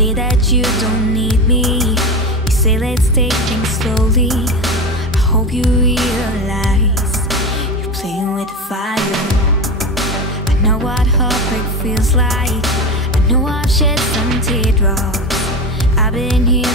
say that you don't need me. You say let's take things slowly. I hope you realize you're playing with fire. I know what heartbreak feels like. I know I've shed some teardrops. I've been here